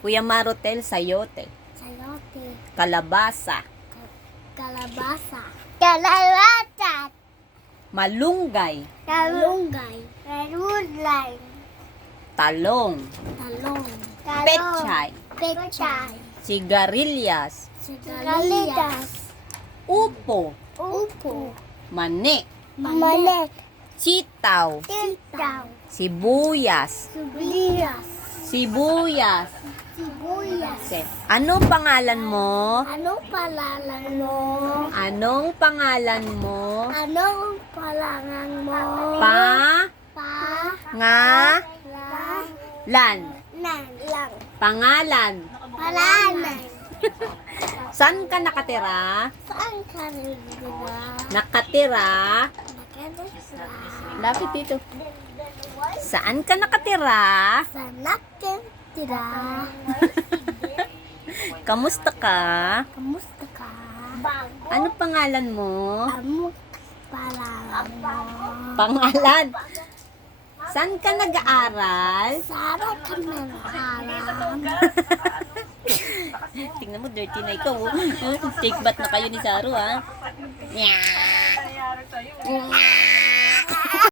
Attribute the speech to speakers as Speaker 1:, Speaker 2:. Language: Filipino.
Speaker 1: Kuya Marotel, sayote.
Speaker 2: Sayote.
Speaker 1: Kalabasa. Ka
Speaker 2: Kalabasa.
Speaker 3: Kalabasa.
Speaker 1: Malunggay.
Speaker 2: Malunggay.
Speaker 3: Perulay.
Speaker 1: Talong. Talong. Talong. Pechay.
Speaker 2: Pechay.
Speaker 1: Sigarillas.
Speaker 2: Sigarillas.
Speaker 1: Upo.
Speaker 2: Upo. Mane. Mane.
Speaker 1: Sitaw.
Speaker 2: Sitaw.
Speaker 1: Sibuyas.
Speaker 2: Sibuyas.
Speaker 1: Sibuyas.
Speaker 2: Sibuyas. Okay.
Speaker 1: Ano pangalan mo?
Speaker 2: Ano pangalan mo?
Speaker 1: Anong pangalan mo?
Speaker 2: Anong pangalan mo? Pa? Pa? Nga? La lan? Lan.
Speaker 1: Pangalan?
Speaker 2: Pangalan.
Speaker 1: Saan ka nakatira?
Speaker 2: Saan ka diba?
Speaker 1: nakatira? Saan ka diba? Nakatira? Nakatira. Diba? dito. Saan ka nakatira?
Speaker 2: Saan tira.
Speaker 1: Kamusta ka?
Speaker 2: Kamusta ka?
Speaker 1: Ano pangalan mo?
Speaker 2: Amo pangalan.
Speaker 1: Pangalan. San ka nag-aaral?
Speaker 2: Sara pangalan.
Speaker 1: Tingnan mo, dirty na ikaw. Take bath na kayo ni Saro, ha? Ah. Nyaa! Nyaa!